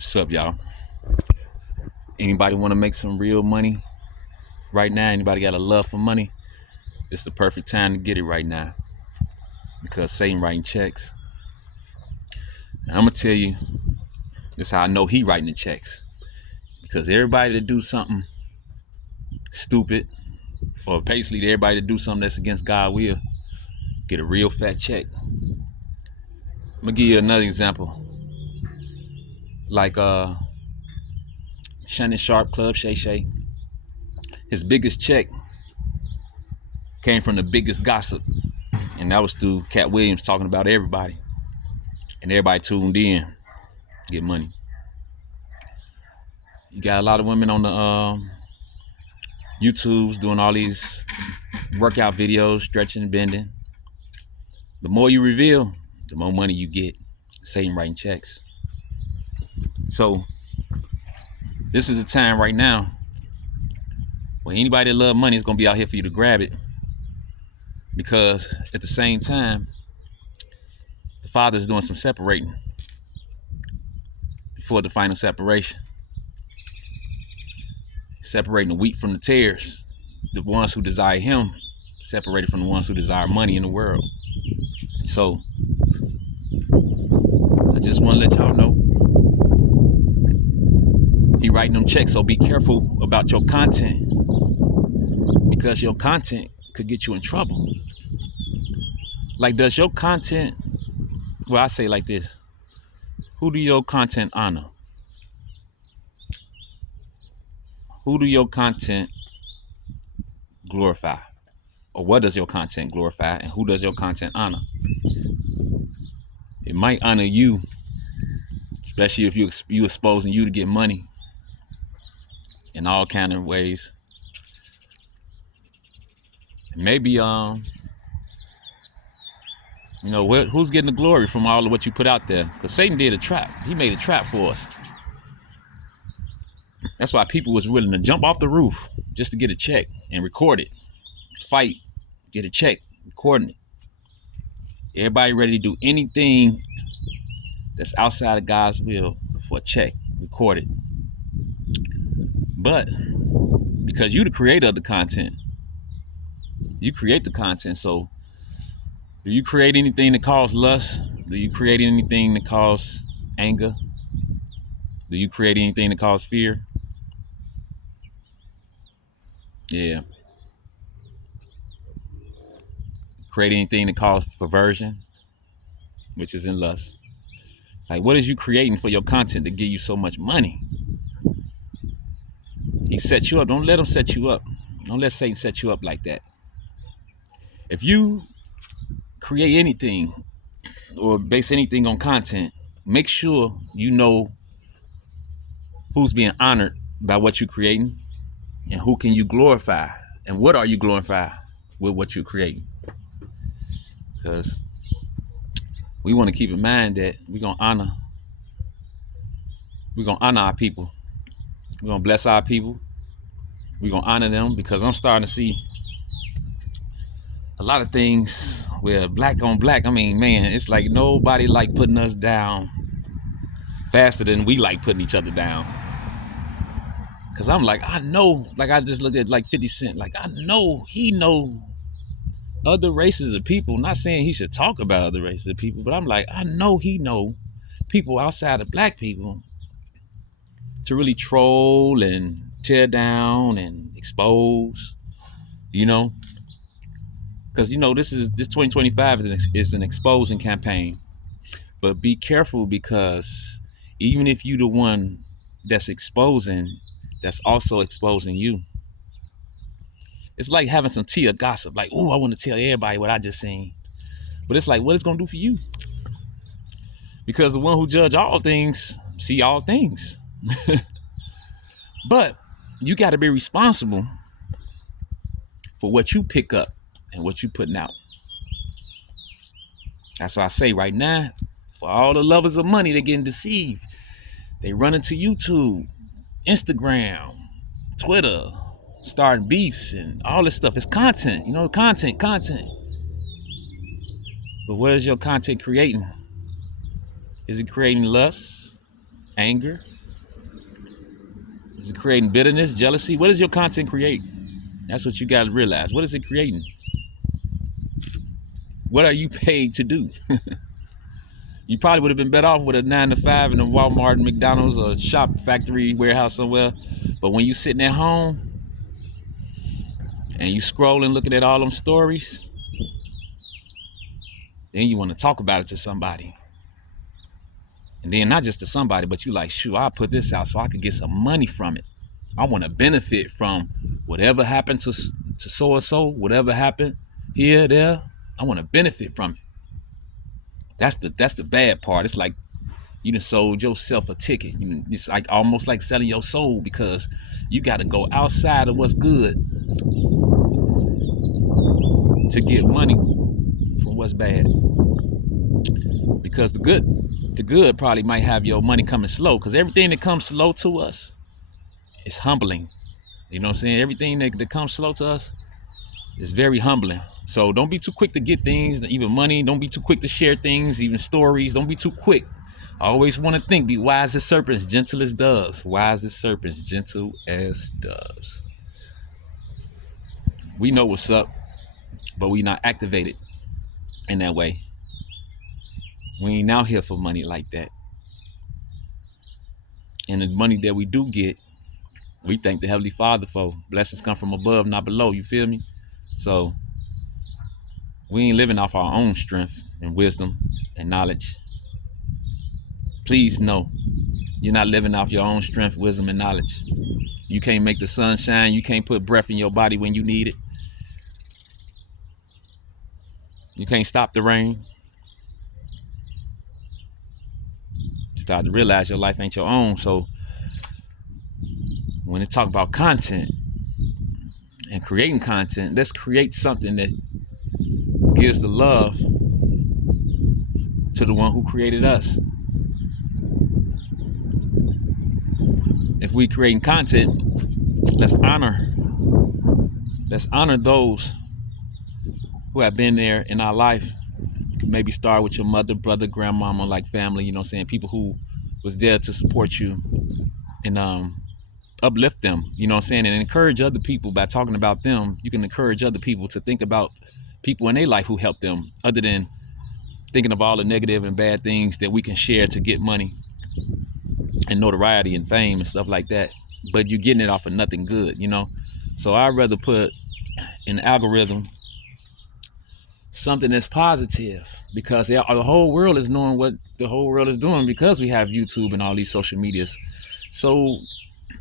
What's up, y'all? Anybody want to make some real money right now? Anybody got a love for money? It's the perfect time to get it right now because Satan writing checks. And I'm gonna tell you, this is how I know he writing the checks. Because everybody that do something stupid, or basically everybody that do something that's against God will get a real fat check. I'm gonna give you another example. Like Shannon Sharp, Club Shay Shay. His biggest check came from the biggest gossip. And that was through Cat Williams talking about everybody. And everybody tuned in to get money. You got a lot of women on the YouTubes doing all these workout videos, stretching and bending. The more you reveal, the more money you get. Satan writing checks. So this is the time right now where anybody that love money is gonna be out here for you to grab it. Because at the same time, the Father's doing some separating before the final separation. Separating the wheat from the tares. The ones who desire him separated from the ones who desire money in the world. So I just want to let y'all know he writing them checks, so be careful about your content, because your content could get you in trouble. Like, does your content, well, I say like this, who do your content honor? Who do your content glorify? Or what does your content glorify, and who does your content honor? It might honor you, especially if you exposing you to get money in all kind of ways. Maybe who's getting the glory from all of what you put out there? Because Satan did a trap. He made a trap for us. That's why people was willing to jump off the roof just to get a check and record it. Fight, get a check, recording it. Everybody ready to do anything that's outside of God's will for a check, record it. But because you the creator of the content, you create the content. So do you create anything that causes lust? Do you create anything that causes anger? Do you create anything that causes fear? Yeah. Create anything that causes perversion, which is in lust. Like, what is you creating for your content to give you so much money? He set you up. Don't let him set you up. Don't let Satan set you up like that. If you create anything or base anything on content, make sure you know who's being honored by what you're creating and who can you glorify and what are you glorifying with what you're creating. Because we want to keep in mind that we're gonna honor our people. We're gonna bless our people. We're gonna honor them, because I'm starting to see a lot of things where black on black. I mean, man, it's like nobody like putting us down faster than we like putting each other down. Cause I'm like, I know, like I just looked at like 50 Cent, like I know he know other races of people. Not saying he should talk about other races of people, but I'm like, I know he know people outside of black people to really troll and tear down and expose, because this 2025 is an exposing campaign. But be careful, because even if you the one that's exposing, that's also exposing you. It's like having some tea of gossip, like, oh, I want to tell everybody what I just seen. But it's like, what it's gonna do for you? Because the one who judge all things see all things. But you got to be responsible for what you pick up and what you putting out. That's why I say right now, for all the lovers of money, they're getting deceived. They run into YouTube, Instagram, Twitter, starting beefs and all this stuff. It's content, content. But what is your content creating? Is it creating lust, anger, Is it creating bitterness, jealousy? What does your content create? That's what you got to realize. What is it creating? What are you paid to do? You probably would have been better off with a 9 to 5 in a Walmart, McDonald's, or shop, factory, warehouse somewhere. But when you sitting at home and you scrolling, looking at all them stories, then you want to talk about it to somebody. And then not just to somebody, but you like, shoot, I'll put this out so I could get some money from it. I want to benefit from whatever happened to so and so, whatever happened here, there. I want to benefit from it. That's the bad part. It's like you done sold yourself a ticket. It's like almost like selling your soul, because you got to go outside of what's good to get money from what's bad. Because the good probably might have your money coming slow, because everything that comes slow to us is humbling. You know what I'm saying? Everything that comes slow to us is very humbling. So don't be too quick to get things, even money. Don't be too quick to share things, even stories. Don't be too quick. I always want to think, be wise as serpents, gentle as doves. Wise as serpents, gentle as doves. We know what's up, but we not activated in that way. We ain't out here for money like that. And the money that we do get, we thank the Heavenly Father for. Blessings come from above, not below. You feel me? So we ain't living off our own strength and wisdom and knowledge. Please know, you're not living off your own strength, wisdom, and knowledge. You can't make the sun shine. You can't put breath in your body when you need it. You can't stop the rain. You start to realize your life ain't your own. So when they talk about content and creating content, let's create something that gives the love to the one who created us. If we creating content, let's honor those who have been there in our life. You can maybe start with your mother, brother, grandmama, like family, you know what I'm saying? People who was there to support you and uplift them, you know what I'm saying? And encourage other people by talking about them. You can encourage other people to think about people in their life who helped them, other than thinking of all the negative and bad things that we can share to get money and notoriety and fame and stuff like that. But you're getting it off of nothing good, you know? So I'd rather put in the algorithm something that's positive, because the whole world is knowing what the whole world is doing, because we have YouTube and all these social medias. So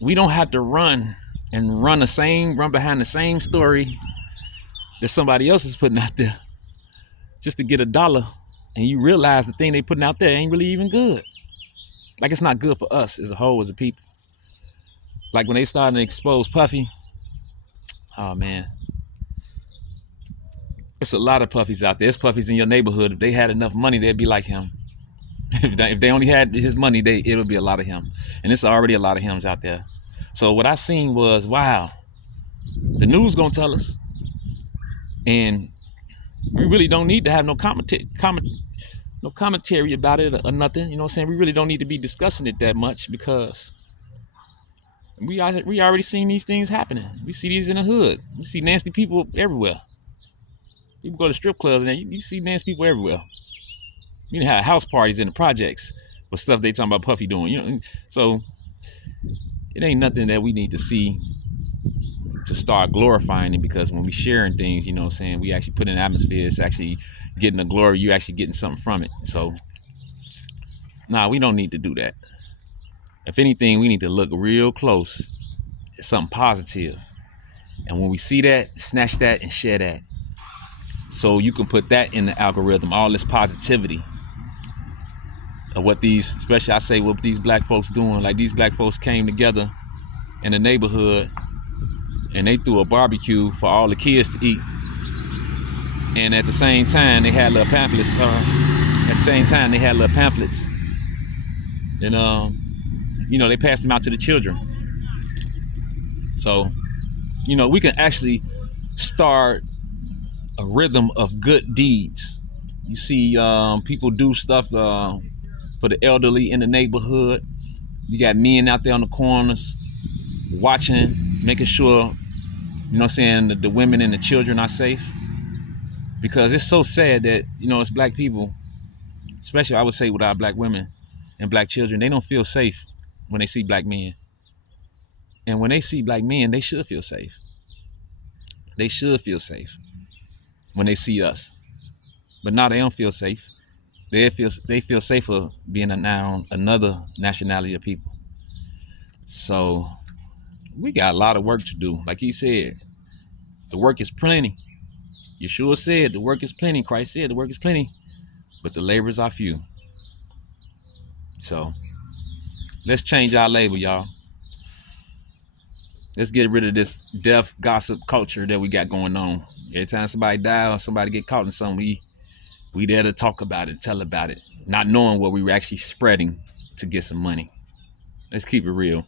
we don't have to run behind the same story that somebody else is putting out there just to get $1. And you realize the thing they putting out there ain't really even good. Like, it's not good for us as a whole, as a people. Like when they started to expose Puffy, oh man, it's a lot of Puffies out there. There's Puffies in your neighborhood. If they had enough money, they'd be like him. If they only had his money, it would be a lot of him. And it's already a lot of hims out there. So what I seen was, wow, the news gonna tell us. And we really don't need to have no commentary about it or nothing. You know what I'm saying? We really don't need to be discussing it that much, because we already seen these things happening. We see these in the hood. We see nasty people everywhere. People go to strip clubs and you see nasty people everywhere. You know, have house parties in the projects with stuff they talking about Puffy doing. You know, so it ain't nothing that we need to see to start glorifying it, because when we sharing things, you know what I'm saying, we actually put in the atmosphere, it's actually getting the glory, you actually getting something from it. So nah, we don't need to do that. If anything, we need to look real close at something positive. And when we see that, snatch that and share that. So you can put that in the algorithm, all this positivity of what these, especially I say what these black folks doing. Like, these black folks came together in the neighborhood and they threw a barbecue for all the kids to eat. And at the same time, they had little pamphlets. And, you know, they passed them out to the children. So, you know, we can actually start a rhythm of good deeds. You see people do stuff for the elderly in the neighborhood. You got men out there on the corners watching, making sure, you know what I'm saying, the women and the children are safe. Because it's so sad that, you know, it's black people, especially I would say with our black women and black children, they don't feel safe when they see black men. And when they see black men, they should feel safe. They should feel safe when they see us. But now they don't feel safe. They feel safer being around another nationality of people. So we got a lot of work to do. Like he said, the work is plenty. Yeshua said the work is plenty. Christ said the work is plenty, but the laborers are few. So let's change our label, y'all. Let's get rid of this death gossip culture that we got going on. Every time somebody die or somebody get caught in something, we there to talk about it, tell about it, not knowing what we were actually spreading to get some money. Let's keep it real.